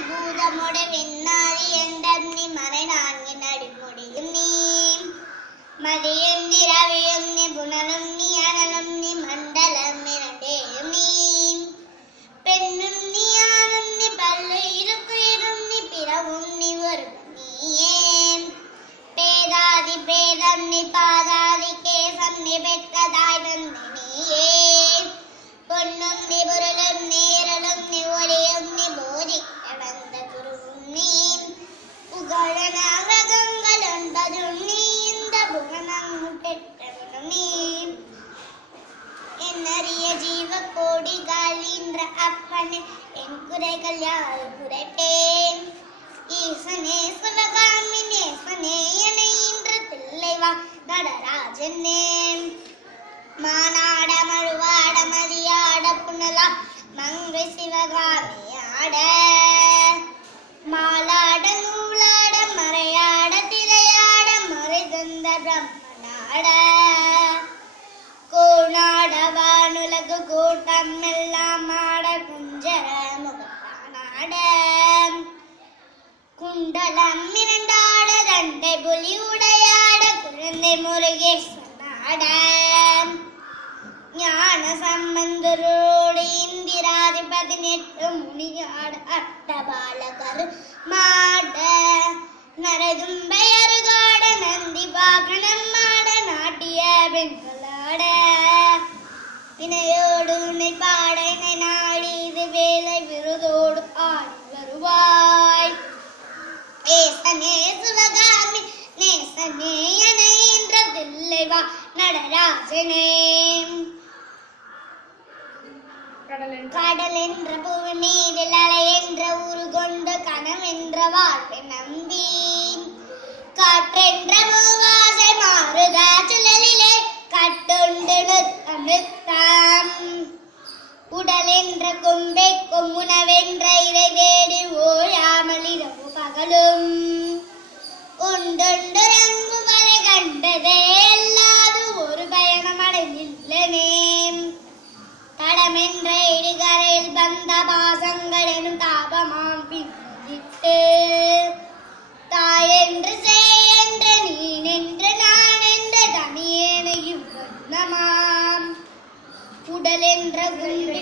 ഭൂതമോടെ വെന്നാരി എന്തന്നി മറനാങ്ങി നടിമുടിയും നീ മതിയും നീ രവിയും നീ പുണലും നീ അനലും നീ മണ്ഡലം നിരണ്ടേയും നീ പെണ്ണും നീ ആണും നീ പല്ലു ഇരുക്കുയിരും നീ പിറവും നീ വെറും നീയേ പേദാതി പേദം നീ പാദാതി കേസം നീ പെട്ടതായി നീയേ പൊന്നും നീ പൊരുളും നീരളും നീ ഒരയും നീ ബോധിക്കടந்த കുരുവും നീ പുകഴനാകങ്ങളുണ്ടതും നീ இந்த புகழங்குட்டெட்டவனும் நீ എന്നറിയ ജീവകോടികളീന്ദ്ര അപ്പനെ എൻ കുരകൾ യാൾ കുരട്ടേൻ ഈസനെ സുലകാമിനെ സനേയനീന്ദ്ര തില്ലൈവാ നടരാജനെ മാനാട മഴുവാട മതിയാട പുനല മങ്കை சிவகாமியாட மாலாட நூலாட மறையாட திரையாட மறைதந்த பிரம்மனாட கோணாட வானுலகு கூட்டம் எல்லாம் ஆட குஞ்சர முகத்தானாட குண்டலம் இரண்டாட தண்டை புலி உடையாட குழந்தை முருகேசனாட ஞான சம்பந்தரோடு இந்திராதி 18 முனியாட அட்டபாலகர் மாட நரதும்பையருகாட நந்தி வாகனம் மாட நாட்டிய பெண்களாட இணையோடு உன்னை பாட என்னை நாடி இது வேலை விருதோடு ஆடி வருவாய் ஏசனே சுலகாமி நேசனே எனை என்ற தில்லைவா நடராஜனே கடல் என்ற பூமி மீதில் அலை என்ற ஊரு கொண்டு கனவென்ற வாழ்வை நம்பி காற்றென்ற மூவாசை மாறுத சுழலிலே கட்டுண்டு நிறுத்தம் உடல் என்ற கொம்பை கொம்முனவென்ற இதை தேடி ஓயாமல் இரவு பகலும் உண்டுண்டு ரங்குவரை கண்டதே இல்லாது ஒரு பயணம் அடைந்தில்லனே தடமென்ற இடுகரையில் வந்த பாசங்கள் எனும் தாபமாம் பின்னிட்டு தாயென்று செய்யென்று நீனென்று நான் என்று தனியேனையும் வண்ணமாம் உடல் என்ற குண்டு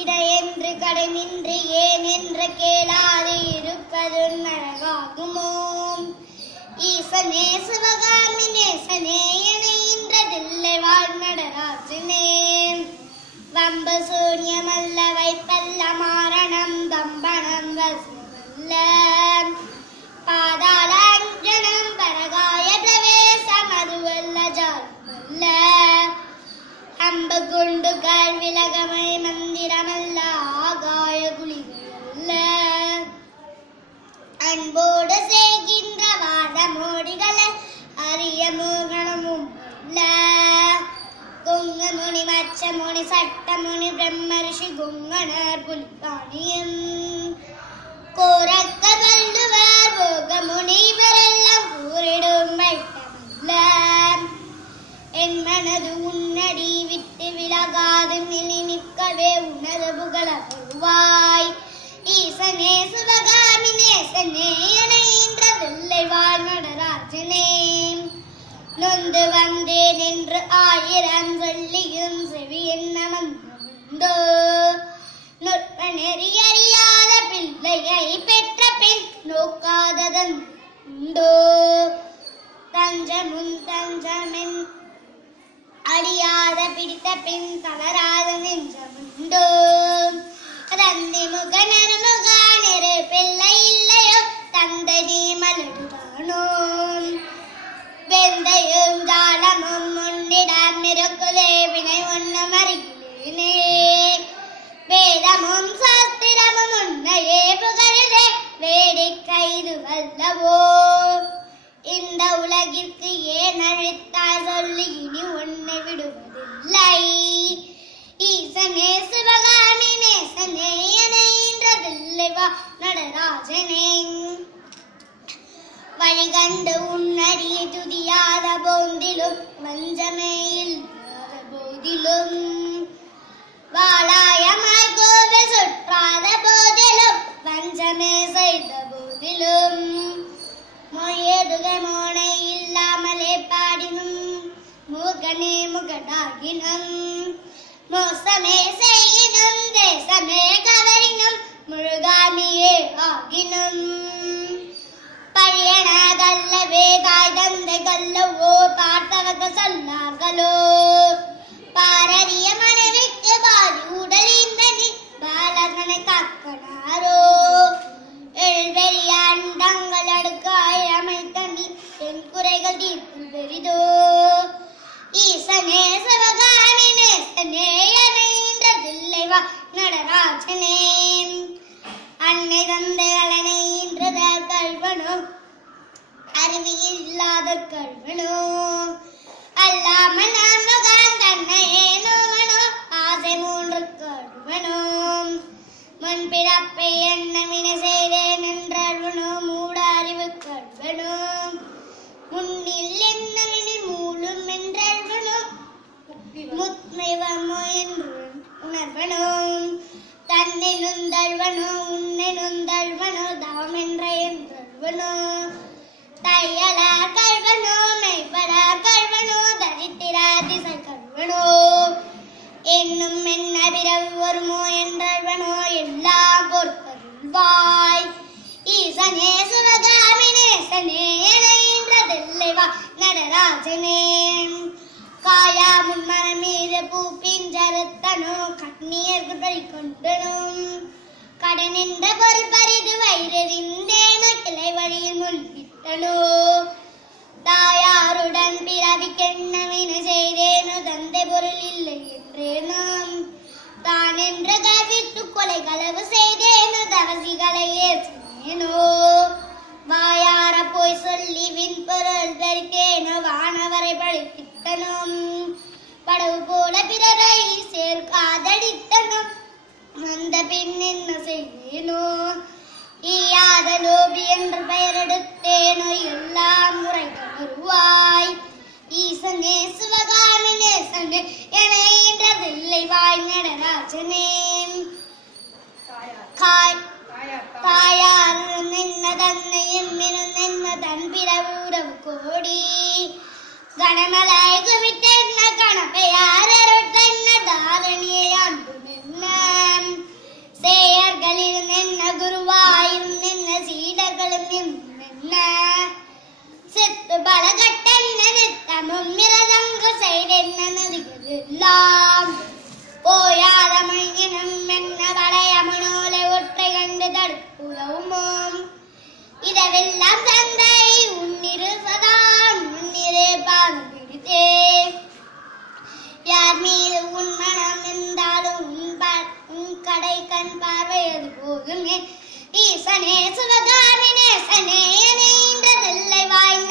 இடையென்று கடை நின்று ஏன் என்று கேளாது இருப்பது நரகாகுமோ ஈசனே சிவகாமி நேசனே எனை இன்றதில்லை வாழ் நடராஜனே வம்பு சூன்யமல்ல வைப்பல்ல மாரணம் தம்பனம் வசியமல்ல பாதாள அஞ்சனம் பரகாய பிரவேசம் அதுவல்ல ஜாலமல்ல அம்பு குண்டுகள் விலகமை மந்திரமல்ல ஆகாய குளிகளல்ல அன்போடு செய்கின்ற வாதமோடிகளை அரிய மோகனமும் அல்ல குங்கமுனி மச்சமுனி சட்டமுனி பிரம்மரிஷி குங்கணர் புலிபாணியம் கோரக்க வல்லுவர் போகமுனி இவரெல்லாம் கூறிடும் வைட்டமல்ல என் மனது உன்னடி விட்டு விலகாது நிலை நிற்கவே உனது புகழ வருவாய் ஈசனே சிவகாமி நேசனே எனை இன்றதில்லை வாழ் நடராஜனே நொந்து வந்தேன் என்று ஆயிரம் சொல்லியும் செவி என்ன மந்தமுண்டோ நுட்ப நெறி அறியாத பிள்ளையை பெற்ற பின் நோக்காததன் உண்டோ தஞ்சமும் தஞ்சமென் அடியாத பிடித்த பின் தளராத நெஞ்சமுண்டோ தந்தி முக நறுமுக நெரு பிள்ளை இல்லையோ தந்தை நீ மலடுதானோ வெந்தையும் ஜாலமும் உன்னிடம் இருக்குதே வினை ஒன்னும் அறிகிறேனே வேதமும் சாஸ்திரமும் உன்னையே புகழுதே வேடிக்கை இது வல்லவோ இந்த உலகிற்கு ஏன் அழைத்தாய் சொல்லி இனி உன்னை விடுவதில்லை ஈசனே சிவகாமி நேசனே எனை இன்றதில்லை வா நடராஜனே வழிகண்டு உன்னடிய துதியாத போதிலும் வஞ்சமே இல்லாத போதிலும் வாளாயமாய் கோவில் சுற்றாத போதிலும் வஞ்சமே மூடனே முகடாகினம் மோசமே செய்யினும் தேசமே கவரினும் முழுகாமியே ஆகினும் பழையனதல்லவே காய்தந்தைகளவோ பார்த்தவக சொன்னார்களோ பாரறிய மனைவிக்கு பாதி உடலிந்தனி பாலகனை காக்கனாரோ எழுவெளியாண்டங்கள் அடுக்காய் அமைத்தனி என் குறைகள் தீர்ப்பு பெரிதோ ஈசனே சிவகாமி நேசனே எனைன்றதில்லை வா நடராஜனே அன்னை தந்தைகளனை இன்றத கல்வனோ அறிவியில்லாத கல்வனோ அல்லாம நான் மகான் தன்னை ஏனோவனோ ஆசை மூன்று கல்வனோ முன்பிறப்பை எண்ணமின செய்தேன் என்றவனோ மூட அறிவு கல்வனோ முன்னில் என்னவினில் மூலும் என்றவனோ முத்மைவமோ என்று உணர்வனோ தன்னை நுந்தழ்வனோ உன்னை நுந்தழ்வனோ தவம் என்ற என்றவனோ தையல கல்வனோ மெய்ப்பட கல்வனோ தரித்திர திசை கல்வனோ என்னும் என்ன பிறவி வருமோ என்றவனோ எல்லாம் பொறுத்தருள்வாய் ஈசனே சிவகாமி நேசனே எனைன்றதில்லை வா நடராஜனே காயா முன்மரம் மீது பூப்பிஞ்சறுத்தனோ கண்ணியர்க்கு பழி கொண்டனும் கடனின்ற பொருள் பரிது வயிறறிந்தேன கிளை வழியில் முன்விட்டனோ தாயாருடன் பிறவிக்கெண்ணவின செய்தேனோ தந்தை பொருள் இல்லை என்றேனும் தான் என்று கர்வித்து கொலை களவு செய்தேனோ தவசிகளை ஏசினேனோ வாயார போய் சொல்லி வின் பொருள் தரிக்கேனோ வானவரை பழித்திட்டனும் படவு போல பிறரை சேர்க்காதடித்தனும் அந்த பின் என்ன செய்தேனோ ஈயாத லோபி என்று பெயரெடுத்தேனோ எல்லாம் முறைகள் வருவாய் ஈசனே சிவகாமி நேசனே எனைன்றதில்லை வாய் நடராஜனே தாயார் நின்ன தன்னையும் நின்ன தன் பிறவுறவு கோடி கணமலாய் குவித்தென்ன கணப்பையார் அருட்டென்ன தாரணியை அன்பு நின்ன சேயர்களில் நின்ன குருவாயும் நின்ன சீடர்களும் நின்ன சித்து பலகட்டென்ன நித்தமும் மிரதங்க செய்தென்ன நதிகளெல்லாம் போயாத மொழியினும் என்ன வளையமனோலை ஒற்றை கண்டு தடுப்புதவுமோம் இதவெல்லாம் தந்தை உன்னிரு சதான் உன்னிரே பாதம் பிடித்தே யார் மீது உன் மனம் இருந்தாலும் உன் கடை கண் பார்வையது போதுமே ஈசனே சிவகாமி நேசனே எனைன்றதில்லை வாய்